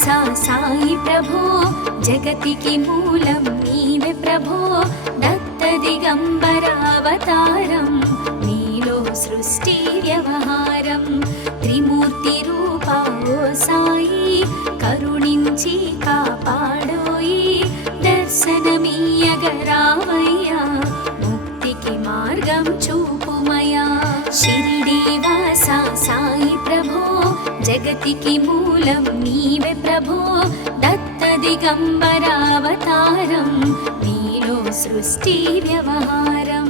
వాసా సాయి ప్రభో జగతికి మూలం నీవే ప్రభో దత్త దిగంబరావతారం నీలో సృష్టి వ్యవహారం త్రిమూర్తి రూపా ఓ సాయి కరుణించి కాపాడోయి దర్శనమీయగరావయ్యా ముక్తికి మార్గం చూపుమయా షిరిడి వాసా సాయి ప్రభో జగతికి మూలం నీవే ప్రభో దత్త దిగంబరావతారం నీలో సృష్టి వ్యవహారం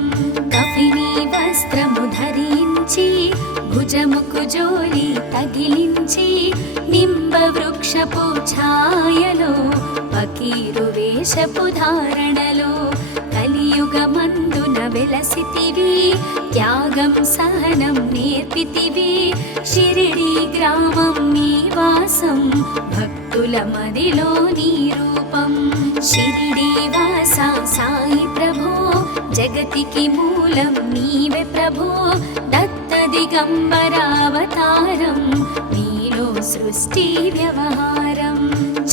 కఫిని వస్త్రము ధరించి భుజముకు జోలి తగిలించి నింబ వృక్షపు ఛాయలో ఫకీరు వేషపు ధారణలో కలియుగమందున వెలసితివి త్యాగం సహనం నేర్పితివి షిరిడి గ్రామం నీ వాసం భక్తుల మదిలో నీ రూపం షిరిడి వాసా సాయి ప్రభో జగతికి మూలం నీవే ప్రభో దత్త దిగంబరావతారం నీలో సృష్టి వ్యవహారం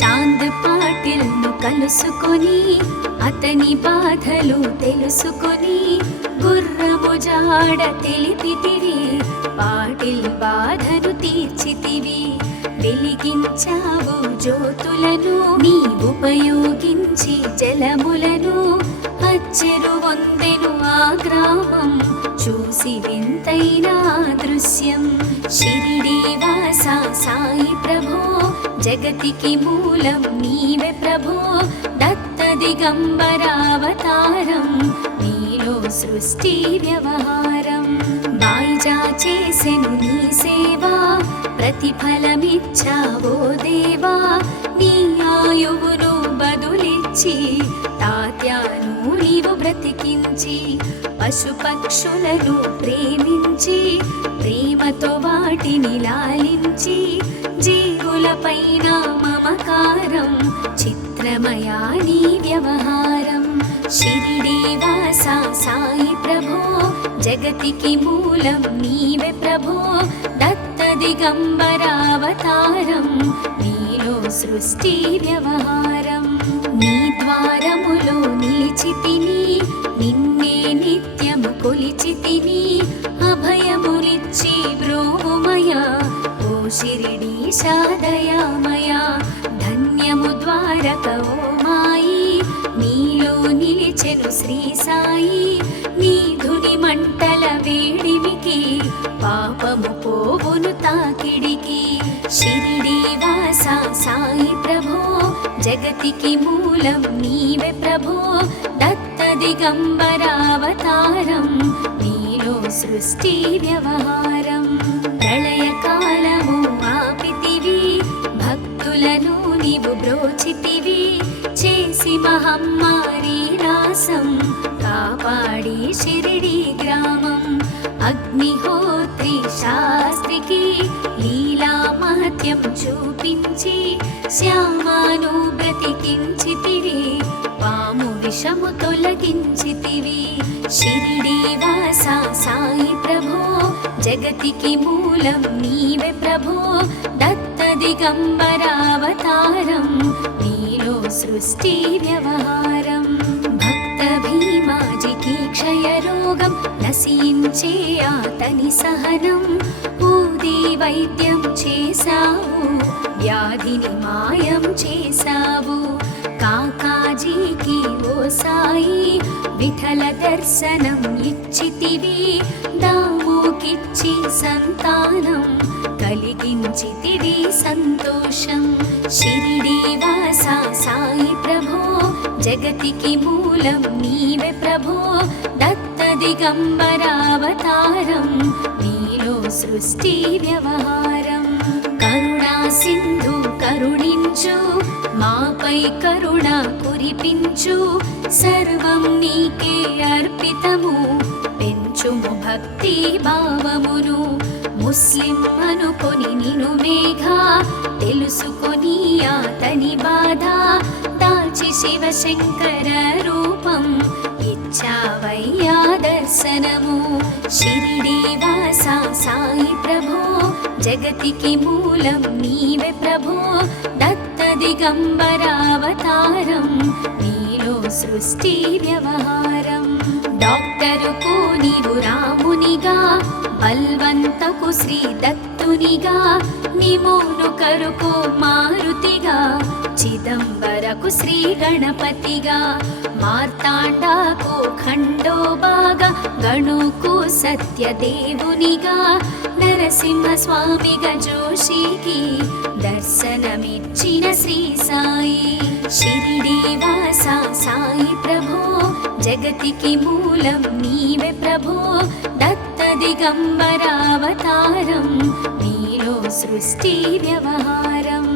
చాంద్ పాటిల్ ను కలుసుకొని అతని బాధలు తెలుసుకొని గుర్రము జాడ తెలిపితివి పాటిల్ బాధను తీర్చితివి వెలిగించావు జ్యోతులను నీ ఉపయోగించి జలములను అచ్చెరు వందెను ఆ గ్రామం చూసి వింతైన దృశ్యం షిరిడి వాసా సాయి ప్రభో జగతికి మూలం నీవే ప్రభో దత్త దిగంబరావతారం నీలో సృష్టి వ్యవహారం బాయిజా చేసెను నీ సేవా ప్రతిఫలమిచ్చావో దేవా నీ ఆయువును బదులిచ్చి తాత్యాను నీవు బ్రతికించి పశుపక్షులను ప్రేమించి ప్రేమతో వాటిని లాలించి జీవులపైన మమకారం చిత్రమయా నీ వ్యవహారం షిరిడి వాసా సాయి ప్రభో జగతికి మూలం నీవే ప్రభో దత్త దిగంబరావతారం నీలో సృష్టి వ్యవహారం నీ ద్వారములో నిలిచితిని నిన్నే నిత్యము కొలిచితిని అభయములిచ్చి బ్రోవుమయా ఓ షిరిడీశా దయామయా ధన్యము ద్వారక ఓ మాయి నీలో నిలిచెను శ్రీ సాయి నీ ధుని మంటల వేడిమికి పాపము పోవును తాకిడికి షిరిడి వాసా సాయి ప్రభో జగతికి మూలం నీవే ప్రభో దత్త దిగంబరావతారం నీలో సృష్టి వ్యవహారం ప్రళయకాలము ఆపితివి భక్తులను నీవు బ్రోచితివి చేసి మహమ్మారి నాశం కాపాడి షిరిడి గ్రామం అగ్నిహోత్రి శాస్త్రికి లీలా మహత్యం చూపించి శ్యామాను బ్రతికించితివి పాము విషము తొలగించితివి షిరిడి వాసా సాయి ప్రభో జగతికి మూలం నీవే ప్రభో దత్త దిగంబరావతారం నీలో సృష్టి వ్యవహారం భక్త భీమాజికి క్షయరోగం నశించే అతని సహనం ఊది వైద్యం చేశావు వ్యాధిని మాయం చేశావు కాకాజీకి ఓ సాయి విఠల దర్శనం ఇచ్చితివి దాముకిచ్చి సంతానం కలిగించితివి సంతోషం షిరిడి వాసా సాయి ప్రభో జగతికి మూలం నీవే ప్రభో దత్త దిగంబరావతారం నీలో సృష్టి వ్యవహారం కరుణా సింధు కరుణించు మాపై కరుణ కురిపించు సర్వం నీకే అర్పితము పెంచుము భక్తి భావమును ముస్లిం అనుకొని నిను మేఘా తెలుసుకొని అతని బాధ దాల్చి శివశంకర రూపం ఇచ్చావయ్యా దర్శనము షిరిడి వాసా సాయి ప్రభో జగతికి మూలం నీవే ప్రభో దత్త దిగంబరావతారం నీలో సృష్టి వ్యవహారం డాక్టరుకు నీవు రామునిగా బల్వంతకు శ్రీ దత్తునిగా నిమోను కరుకు మారుతిగా చిదంబరకు శ్రీ గణపతిగా మార్తాండాకు ఖండోబాగా గణుకు సత్యదేవునిగా నరసింహ స్వామిగా జోషికి దర్శనమిచ్చిన శ్రీ సాయి షిరిడి వాస సాయి ప్రభో జగతికి మూలం నీవే ప్రభో దత్త దిగంబరావతారం నీలో సృష్టి వ్యవహారం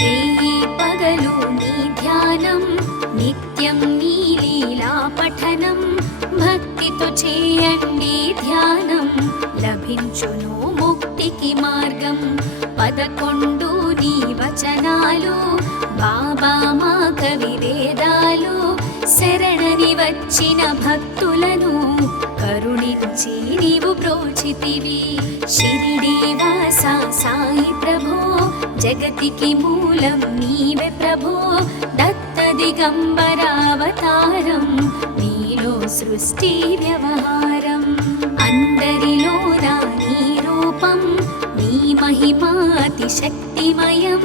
రేయి పగలు నీ ధ్యానం నిత్యం నీ లీలా పఠనం భక్తితో చేయండి ధ్యానం లభించును ముక్తికి మార్గం 11 నీ వచనాలు బాబా మా కవి వేదాలు శరణని వచ్చిన భక్తులను కరుణించి నీవు బ్రోచితివి షిరిడి వాస సాయి ప్రభో జగతికి మూలం నీవే ప్రభో దత్త దిగంబరావతారం నీలో సృష్టి వ్యవహారం అందరిలోన నీ రూపం నీ మహిమా అతి శక్తిమయం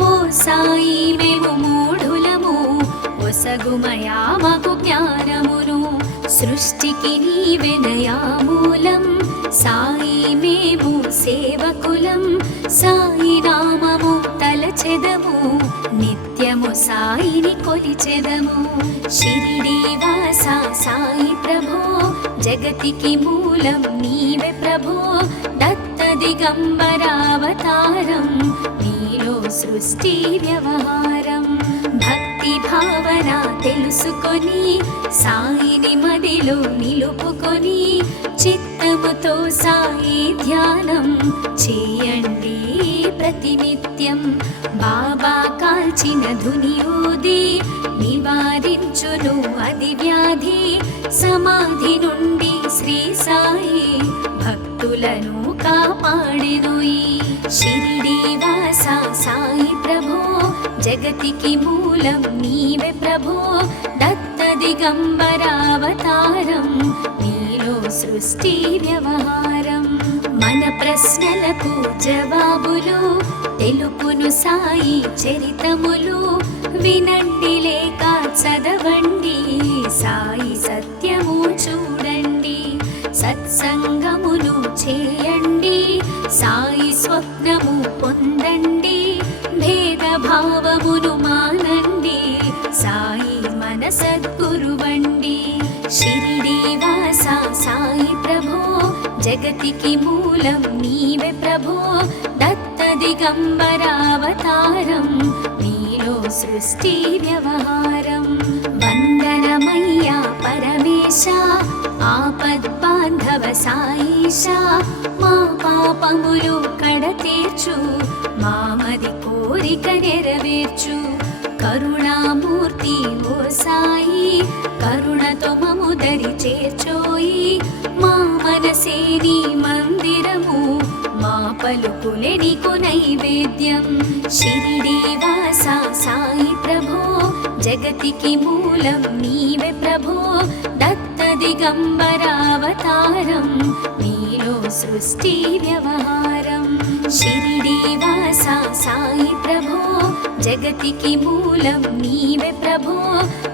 ఓ సాయి మేము మూఢులము ఒసగుమయా మాకు జ్ఞానమును సృష్టికి నీవెనయా మూలం సాయి మేము సేవకులం సాయి నామము తలచెదము నిత్యము సాయిని కొలిచెదము షిరిడి వాస సాయి ప్రభో జగతికి మూలం నీవే ప్రభో దత్త దిగంబరావతారం నీలో సృష్టి వ్యవహారం భక్తి భావన తెలుసుకొని సాయిని మదిలో నిలుపుకొని చిత్తముతో సాయి ధ్యానం చేయండి ప్రతినిత్యం బాబా కాల్చిన ధునియూది నివారించును అది వ్యాధి సమాధి నుండి శ్రీ సాయి భక్తులను కాపాడెను ఈ షిరిడి వాస సాయి ప్రభో జగతికి మూలం నీవే ప్రభో దత్త దిగంబరావతారం నీలో సృష్టి వ్యవహారం మన ప్రశ్నలకు జవాబులు తెలుపును సాయి చరితములు వినండి లేక చదవండి సాయి సత్యము చూడండి సత్సంగమును చేయండి సాయి స్వప్నము పొందండి భేదభావమును మానండి సాయి మన సద్గురువండి షిరిడి వాస సాయి ప్రభో జగతికి మూలం నీవే ప్రభో దత్త దిగంబరావతారం నీలో సృష్టి వ్యవహారం వందనమయ్యా పరమేశ ఆపద్బాంధవ సాయిష మా పాపములు కడతీర్చు మామది కోరిక నెరవేర్చు కరుణామూర్తి ఓ సాయి కరుణతో మము దరి చేర్చోయి మా మనసే నీ మందిరము మా పలుకులే నీకు నైవేద్యం షిరిడి వాస సాయి ప్రభో జగతికి మూలం నీవే ప్రభో దత్త దిగంబరావతారం నీలో సృష్టి వ్యవహారం షిరిడి వాస సాయి ప్రభో జగతికి మూలం నీవే ప్రభో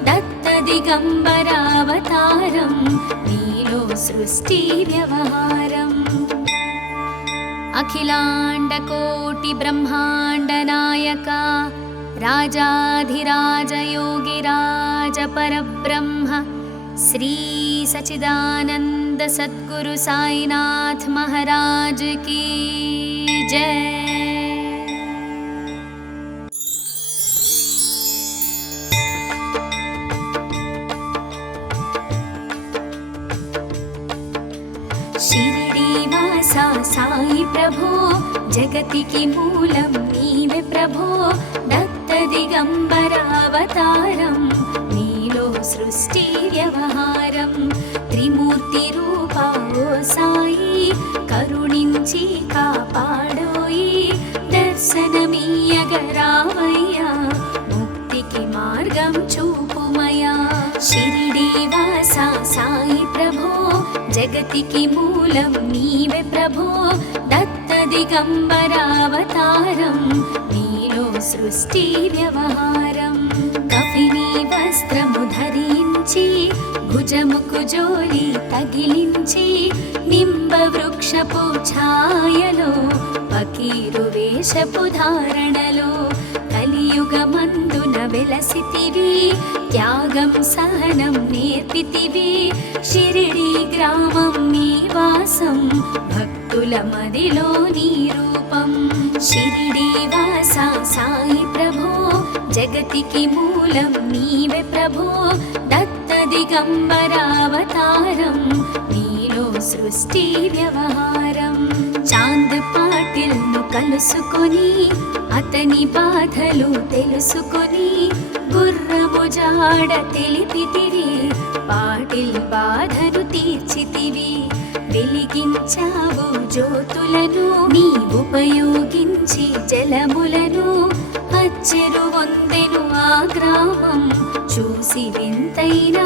దత్త దిగంబరావతారం నీలో సృష్టి వ్యవహారం అఖిలాండ కోటి బ్రహ్మాండ నాయక రాజాధిరాజ యోగిరాజ పరబ్రహ్మ శ్రీ సచిదానంద సద్గురు సాయినాథ్ మహారాజ్ की जय। షిరిడి వాస సాయి ప్రభో జగతికి మూలం నీవే ప్రభో దత్త దిగంబరావతారం నీలో సృష్టి వ్యవహారం త్రిమూర్తి రూపా ఓ సాయి కరుణించి కాపాడోయి దర్శనమీయగరావయ్యా జగతికి మూలం నీవే ప్రభో దత్త దిగంబరావతారం నీలో సృష్టి వ్యవహారం కఫిని వస్త్రము ధరించి భుజముకు జోలి తగిలించి నింబ వృక్షపు ఛాయలో ఫకీరు వేషపు ధారణలో కలియుగమందున వెలసితివి త్యాగం సహనం నేర్పితివి షిరిడి గ్రామం నీ వాసం భక్తుల మదిలో నీ రూపం షిరిడి వాస సాయి ప్రభో జగతికి మూలం నీవే ప్రభో దత్త దిగంబరావతారం నీలో సృష్టి వ్యవహారం చాంద్ పాటిల్ ను కలుసుకొని అతని బాధలు తెలుసుకొని గుర్రము జాడ తెలిపితివి పాటిల్ బాధను తీర్చితివి వెలిగించావు జ్యోతులను నీ ఉపయోగించి జలములను అచ్చెరు వందెను ఆ గ్రామం చూసి వింతైన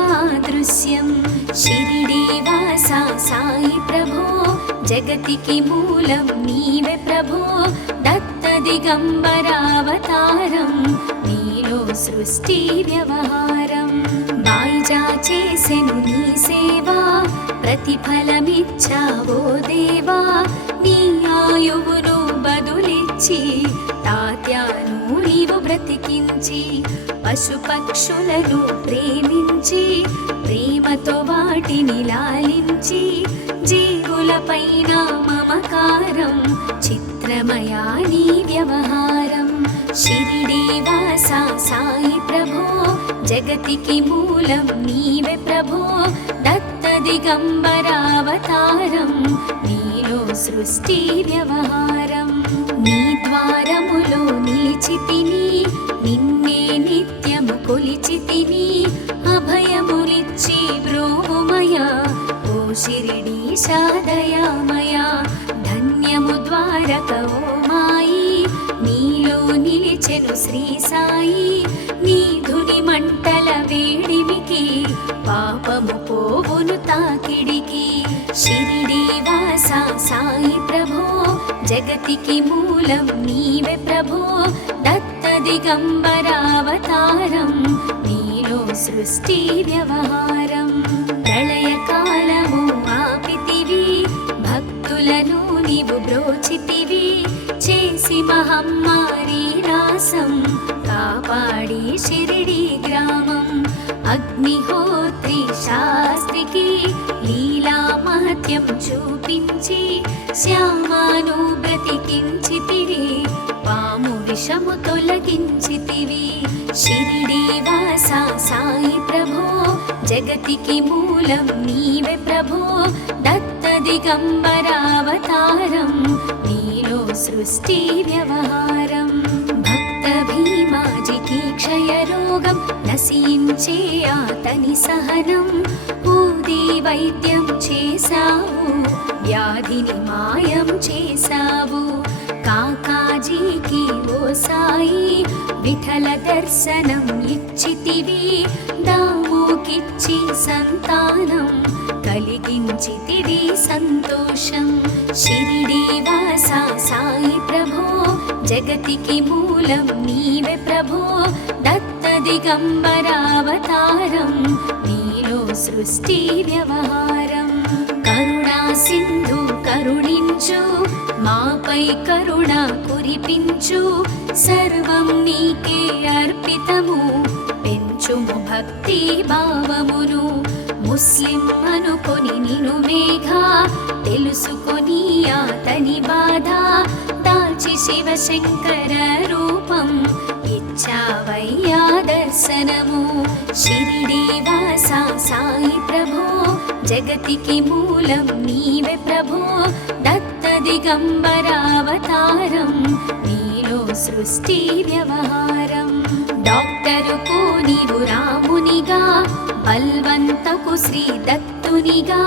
దృశ్యం షిరిడి వాస సాయి ప్రభో జగతికి మూలం నీవే ప్రభో దత్త దిగంబరావతారం నీలో సృష్టి వ్యవహారం బాయిజా చేసెను నీ సేవా ప్రతిఫలమిచ్చావో దేవా నీ ఆయువును బదులిచ్చి తాత్యాను నీవు బ్రతికించి పశుపక్షులను ప్రేమించి ప్రేమతో వాటిని లాలించి జీవులపైన మమకారం చిత్రమయా నీ వ్యవహారం షిరిడి వాస సాయి ప్రభో జగతికి మూలం నీవే ప్రభో దత్త దిగంబరావతారం నీలో సృష్టి వ్యవహారం నీ ద్వారములో నిలిచితిని నిన్నే నిత్యము కొలిచితిని అభయములిచ్చి బ్రోమయ ఓ షిరిడీశా దయామయ ధన్యము ద్వారక ఓ మాయి నీలో నిలిచెను శ్రీ సాయి నీ ధుని మంటల వేడిమికి పాపము పోవును తాకిడికి షిరిడి వాస సాయి ప్రభో జగతికి మూలం నీవే ప్రభో దత్త దిగంబరావతారం నీలో సృష్టి వ్యవహారం ప్రళయకాలము ఆపితివి భక్తులను నీవు బ్రోచితివి చేసి మహమ్మారి రాసం కాపాడి షిరిడి గ్రామం అగ్నిహోత్రి శాస్త్రికి లీలా మహత్యం చూపించి శ్యామాను బ్రతికించితివి పాము విషము తొలగించితివి షిరిడి వాస సాయి ప్రభో జగతికి మూలం నీవే ప్రభో దత్త దిగంబరావతారం నీలో సృష్టి వ్యవహారం భక్త భీమాజికి క్షయరోగం నశించే అతని సహనం ఊది వైద్యం చేశావు వ్యాధిని మాయం చేశావు కాకాజీకి ఓ సాయి విఠల దర్శనం ఇచ్చితివి దాముకిచ్చి సంతానం కలిగించితివి సంతోషం షిరిడి వాస సాయి ప్రభో జగతికి మూలం నీవే ప్రభో దత్త దిగంబరావతారం నీలో సృష్టి వ్యవహారం కరుణా సింధు కరుణించు మాపై కరుణ కురిపించు సర్వం నీకే అర్పితము పెంచుము భక్తి భావమును ముస్లిం అనుకొని నిను మేఘా తెలుసుకొని అతని బాధ దాచి శివశంకర రూపం ఇచ్చావయ్యా దర్శనము షిరిడి వాస సాయి ప్రభో జగతికి మూలం నీవే ప్రభో దత్త దిగంబరావతారం నీలో సృష్టి వ్యవహారం డాక్టరుకు నీవు రామునిగా బల్వంతకు శ్రీ దత్తునిగా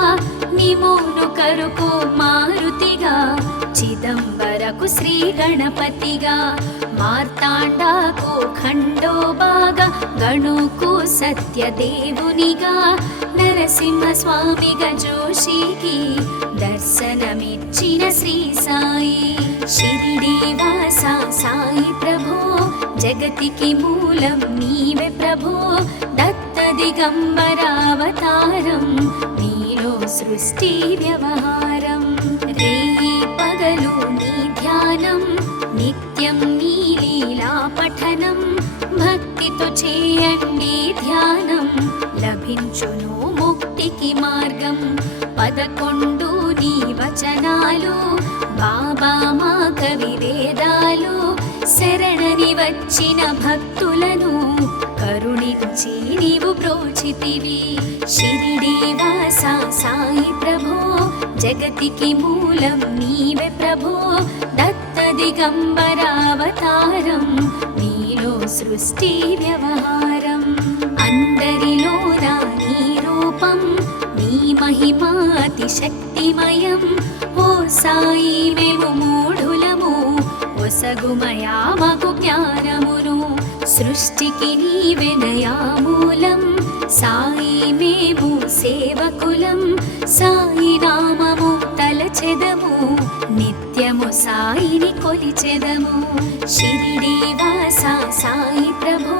నిమోను కరుకు మారుతిగా చిదంబరకు శ్రీ గణపతిగా మార్తాండాకు ఖండోబాగా గణుకు సత్యదేవునిగా నర నరసింహస్వామిగా జోషికి దర్శనమిచ్చిన శ్రీ సాయి. షిరిడి వాస సాయి ప్రభో జగతికి మూలం నీవే ప్రభో. దత్త దిగంబరావతారం నీలో సృష్టి వ్యవహారం. రేయి పగలు నీ ధ్యానం నిత్యం నీ లీలా పఠనం. భక్తితో చేయండి ధ్యానం లభించును ముక్తికి మార్గం. 11 నీ వచనాలు బాబా మా కవి వేదాలు. శరణని వచ్చిన భక్తులను కరుణించి నీవు బ్రోచితివి. షిరిడి వాస సాయి ప్రభో జగతికి మూలం నీవే ప్రభో. దత్త దిగంబరావతారం నీలో సృష్టి వ్యవహారం. అందరిలోన నీ రూపం నీ మహిమా అతి శక్తిమయం. ఓ సాయి మేము మూఢులము ఒసగుమయా మాకు జ్ఞానమును. సృష్టికి నీవెనయా మూలం సాయి మేము సేవకులం. సాయి నామము తలచెదము నిత్యము సాయిని కొలిచెదము. షిరిడి వాస సాయి ప్రభో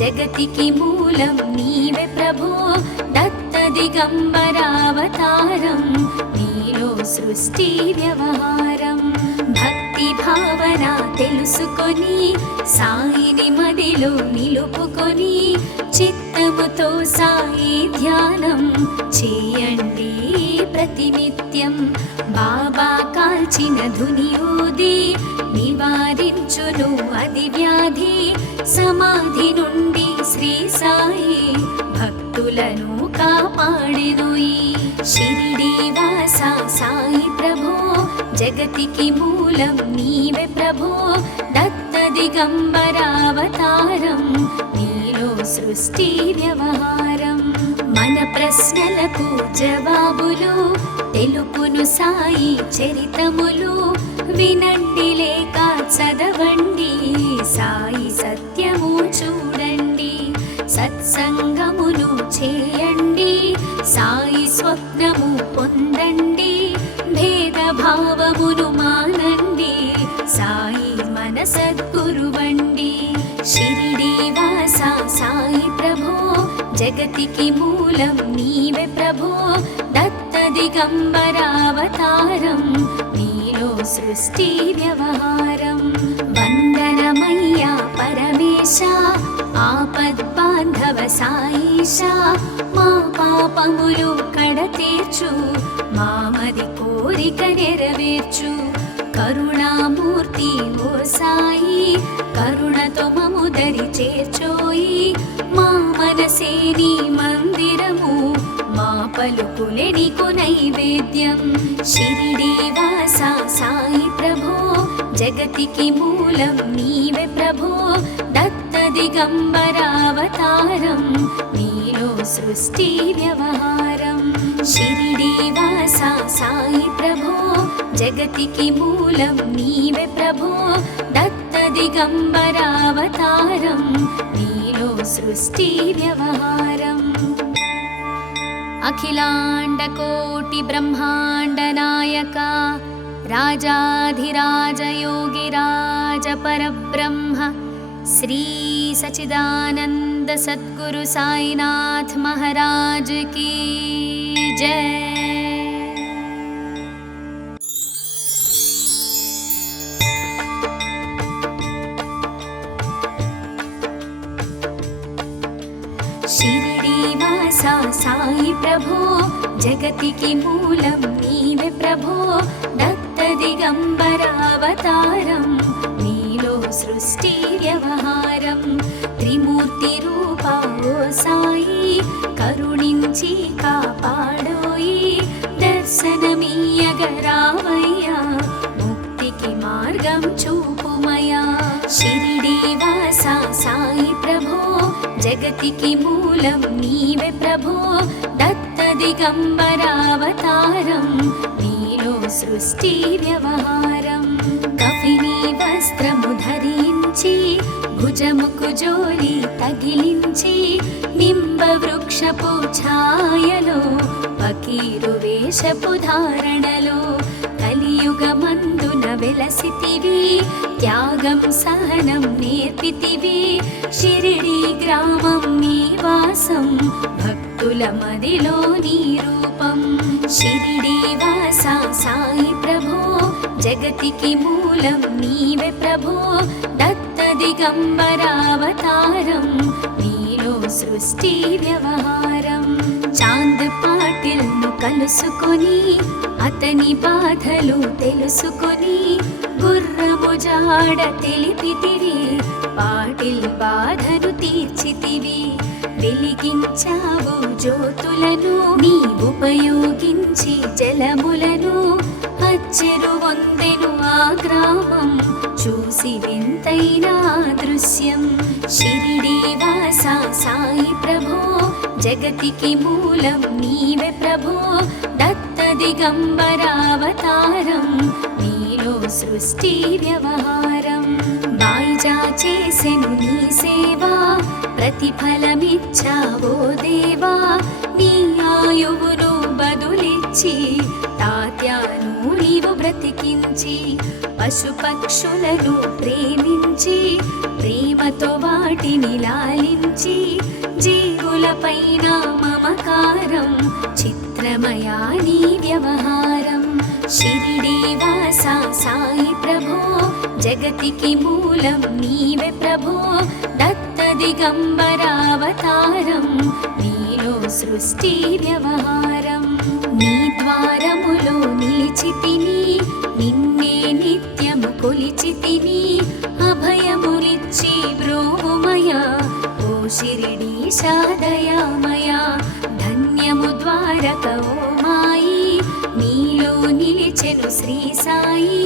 జగతికి మూలం నీవే ప్రభో. దత్త దిగంబరావతారం నీలో సృష్టి వ్యవహారం. భక్తి భావన తెలుసుకొని సాయిని మదిలో నిలుపుకొని చిత్తముతో సాయి ధ్యానం చేయండి ప్రతినిత్యం. బాబా కాల్చిన ధుని ఊది నివారించును అది వ్యాధి. సమాధి నుండి శ్రీ సాయి భక్తులను కాపాడెను. షిరిడి వాస సాయి ప్రభో జగతికి మూలం నీవే ప్రభో. దత్త దిగంబరావతారం నీలో సృష్టి వ్యవహారం. మన ప్రశ్నలకు జవాబులు తెలుపును సాయి చరితములు. వినండి లేక చదవండి సాయి సత్యము చూడండి. సత్సంగమును చేయండి సాయి స్వప్నము పొందండి. భేదభావమును మానండి సాయి మన సద్గురువండి. షిరిడి వాస సాయి ప్రభో జగతికి మూలం నీవే ప్రభో. దత్త దిగంబరావతారం నీలో సృష్టి వ్యవహారం. వందనమయ్యా పరమేశ ఆపద్బాంధవ సాయిష. మా పాపములు కడతీర్చు మామది కోరిక నెరవేర్చు. కరుణామూర్తి ఓ సాయి కరుణతో మము దరి చేర్చోయి. మా మనసే నీ మందిరము మా పలుకులే నీకు నైవేద్యం. షిరిడి వాస సాయి ప్రభో జగతికి మూలం నీవే ప్రభో. దత్త దిగంబరావతారం నీలో సృష్టి వ్యవహారం. షిరిడి వాస సాయి ప్రభో జగతికి మూలం నీవే ప్రభో. దత్త దిగంబరావతారం నీలో సృష్టి వ్యవహారం. అఖిలాండ కోటి బ్రహ్మాండ నాయక రాజాధిరాజ యోగిరాజ పరబ్రహ్మ శ్రీ సచిదానంద సద్గురు సాయినాథ్ महाराज की जय. షిరిడి వాస సాయి ప్రభో జగతికి మూలం నీవే ప్రభో. దత్త దిగంబరావతారం నీలో సృష్టి వ్యవహారం. త్రిమూర్తి రూపా ఓ సాయి కరుణించి కాపాడోయి. దర్శనమీయగరావయ్యా ముక్తికి మార్గం చూపుమయా. షిరిడి వాస సాయి ప్రభో జగతికి మూలం నీవే ప్రభో. దత్త దిగంబరావతారం నీలో సృష్టి వ్యవహారం. కఫిని వస్త్రము ధరించి పిలిచి భుజముకు జోలి తగిలించి నింబ వృక్షపు ఛాయలో ఫకీరు వేషపు ధారణలో కలియుగమందున వెలసితివి త్యాగం సహనం నేర్పితివి షిరిడి గ్రామం నీ వాసం భక్తుల మదిలో నీ రూపం షిరిడి వాస సాయి ప్రభో జగతికి మూలం నీవే ప్రభో దత్త దిగంబరావతారం నీలో సృష్టి వ్యవహారం చాంద్ పాటిల్ ను కలుసుకొని అతని బాధలు తెలుసుకొని గుర్రము జాడ తెలిపితివి పాటిల్ బాధను తీర్చితివి వెలిగించావు జ్యోతులను నీ ఉపయోగించి జలములను అచ్చెరు వందెను ఆ గ్రామం చూసి వింతైన దృశ్యం షిరిడి వాస సాయి ప్రభో జగతికి మూలం నీవే ప్రభో దత్త దిగంబరావతారం నీలో సృష్టి వ్యవహారం బాయిజా చేసెను నీ సేవా ప్రతిఫలమిచ్చావో దేవా నీ ఆయువును బదులిచ్చి తాత్యాను నీవు బ్రతికించి పశుపక్షులను ప్రేమించి ప్రేమతో వాటిని లాలించి జీవులపైన మమకారం చిత్రమయా నీ వ్యవహారం షిరిడి వాస సాయి ప్రభో జగతికి మూలం నీవే ప్రభో దత్త దిగంబరావతారం నీలో సృష్టి వ్యవహారం నీ ద్వారములో నిలిచితిని నిన్నే నిత్యము కొలిచితిని అభయములిచ్చి బ్రోవుమయ ఓ షిరిడి సాదయామయ ధన్యము ద్వారక ఓ మాయి నీలో నిలిచెను శ్రీ సాయి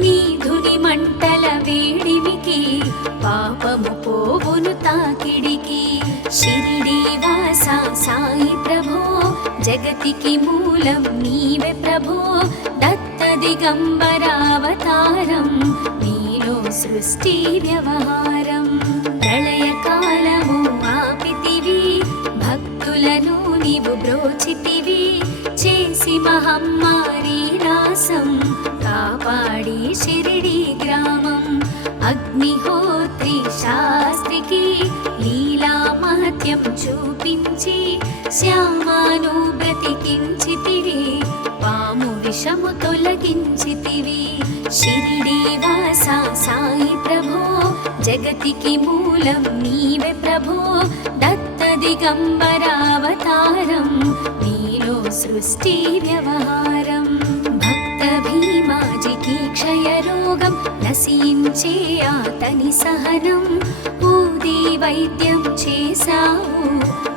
నీ ధుని మంటల వేడిమికి పాపము పోవును తాకిడికి షిరిడి వాస సాయి ప్రభో జగతికి మూలం నీవే ప్రభో దత్త దిగంబరావతారం నీలో సృష్టి వ్యవహారం ప్రళయకాలము ఆపితివి భక్తులను నీవు బ్రోచితివి చేసి మహమ్మారి నాశం కాపాడి షిరిడి గ్రామం అగ్నిహోత్రి శాస్త్రికి లీలా మహత్యం చూపించి శ్యామాను బ్రతికించితివి పాము విషము తొలగించితివి షిరిడి వాస సాయి ప్రభో జగతికి మూలం నీవే ప్రభో దత్త దిగంబరావతారం నీలో సృష్టి వ్యవహారం భక్త భీమాజికి క్షయరోగం నశించే అతని సహనం ఊది వైద్యం చేశావు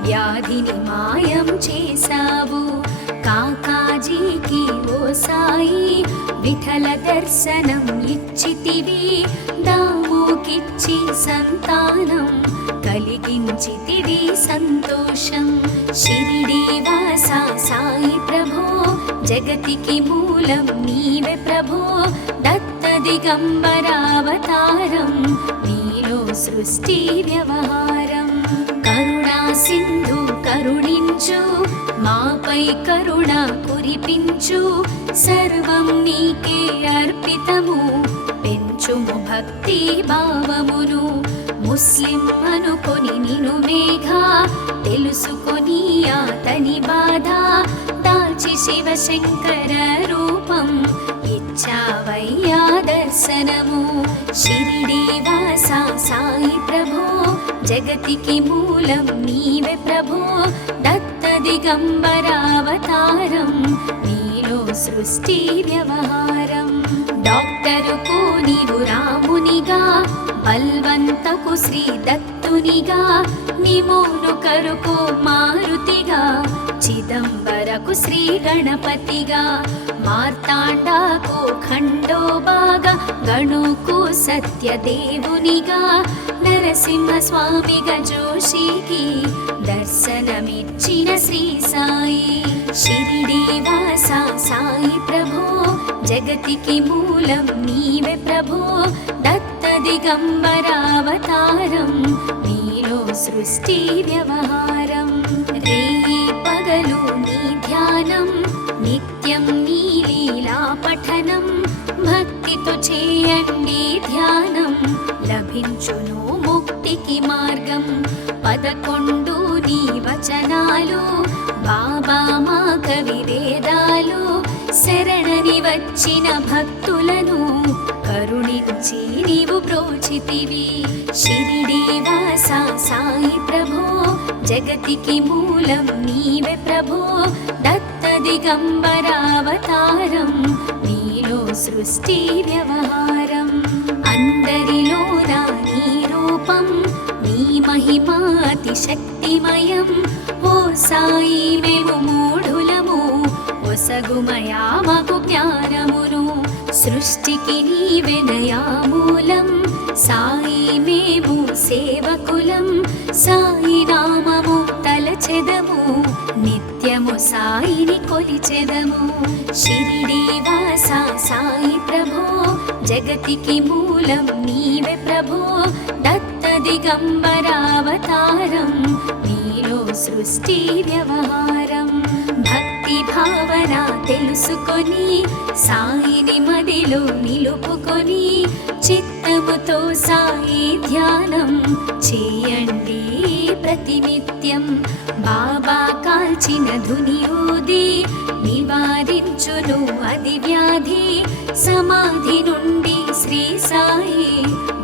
వ్యాధిని మాయం చేశావు కాకాజీకి ఓ సాయి విఠల దర్శనం ఇచ్చితివి దాముకిచ్చి సంతానం కలిగించితివి సంతోషం షిరిడి వాస సాయి ప్రభో జగతికి మూలం నీవే ప్రభో దత్త దిగంబరావతారం నీలో సృష్టి వ్యవహారం కరుణా సింధు కరుణించు మాపై కరుణ కురిపించు సర్వం నీకే అర్పితము పెంచుము భక్తి భావమును ముస్లిం అనుకొని నిను మేఘా తెలుసుకొని అతని బాధ దాల్చి శివశంకర రూపం ఇచ్చావయ్యా దర్శనము షిరిడి వాస సాయి ప్రభో జగతికి మూలం నీవే ప్రభో దత్త దిగంబరావతారం నీలో సృష్టి వ్యవహారం డాక్టరుకు నీవు రామునిగా బల్వంతకు శ్రీ దత్తునిగా నిమోను కరుకు మారుతిగా చిదంబరకు శ్రీ గణపతిగా మార్తాండాకు ఖండోబాగా గణుకు సత్యదేవునిగా నరసింహ స్వామిగా జోషికి దర్శనమిచ్చిన శ్రీ సాయి షిరిడి వాస సాయి ప్రభో జగతికి మూలం నీవే ప్రభో దత్త దత్తదిగంబరావతారం నీలో సృష్టి వ్యవహారం రేయి పగలు నీ ధ్యానం నిత్యం నీ లీలా పఠనం భక్తితో చేయండి ధ్యానం లభించును ముక్తికి మార్గం 11 నీ వచనాలు బాబా మా కవి వేదాలు శరణని వచ్చిన భక్తులను కరుణించి నీవు బ్రోచితివి షిరిడి వాస సాయి ప్రభో జగతికి మూలం నీవే ప్రభో దత్త దిగంబరావతారం నీలో సృష్టి వ్యవహారం అందరిలోన నీ రూపం నీ మహిమా అతి శక్తిమయం ఓ సాయి మేము మూఢులము ఒసగుమయా మాకు జ్ఞానమును సృష్టికి నీవెనయా మూలం సాయి మేము సేవకులం సాయి నామము తలచెదము నిత్యము సాయిని కొలిచెదము షిరిడి వాస సాయి ప్రభో జగతికి మూలం నీవే ప్రభో దత్త దిగంబరావతారం నీలో సృష్టి వ్యవహారం భక్తి భావన తెలుసుకొని సాయిని మదిలో నిలుపుకొని చిత్తముతో సాయి ధ్యానం చేయండి ప్రతినిత్యం బాబా కాల్చిన ధుని ఊది నివారించును అది వ్యాధి సమాధి నుండి శ్రీ సాయి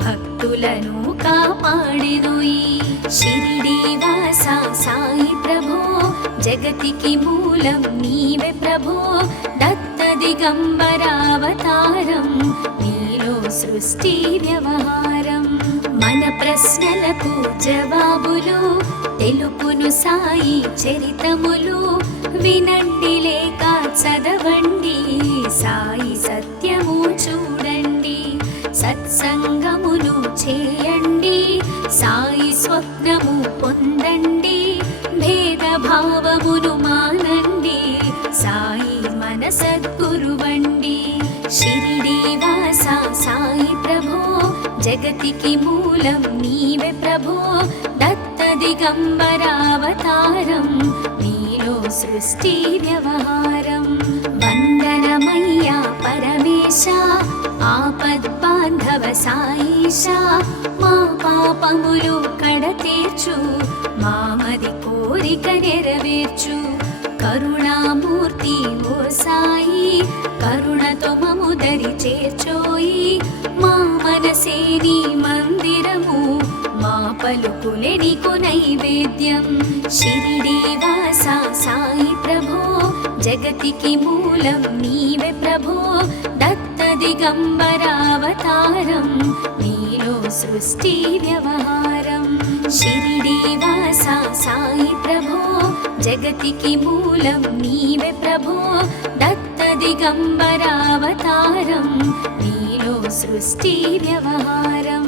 భక్తులను కాపాడెను ఈ షిరిడి వాస సాయి ప్రభో జగతికి మూలం నీవే ప్రభో దత్త దిగంబరావతారం నీలో సృష్టి వ్యవహారం మన ప్రశ్నలకు జవాబులు తెలుపును సాయి చరితములు వినండి లేక చదవండి సాయి సత్యము చూడండి సత్సంగమును చేయండి సాయి స్వప్నము పొందండి భేదభావమును మానండి సాయి మన సద్గురువండి షిరిడి వాస సాయి ప్రభో జగతికి మూలం నీవే ప్రభో దత్త దిగంబరావతారం నీలో సృష్టి వ్యవహారం వందనమయ్యా పరమేశ ఆపద్బాంధవ సాయిష మా పాపములు కడతీర్చు మామది కోరిక నెరవేర్చు కరుణామూర్తి ఓ సాయి కరుణతో మము దరి చేర్చోయి మా మనసే నీ మందిరము మా పలుకులే నీకు నైవేద్యం షిరిడి వాస సాయి ప్రభో జగతికి మూలం నీవే ప్రభో దత్త దిగంబరావతారం నీలో సృష్టి వ్యవహారం షిరిడి వాస సాయి ప్రభో జగతికి మూలం నీవే ప్రభో దత్త దిగంబరావతారం నీలో సృష్టి వ్యవహారం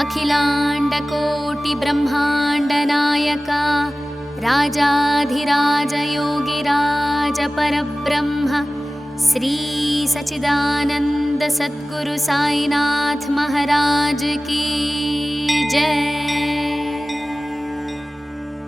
అఖిలాండ కోటి బ్రహ్మాండ నాయక రాజాధిరాజ యోగిరాజ పరబ్రహ్మ శ్రీ సచిదానంద సద్గురు సాయినాథ్ మహారాజ్ की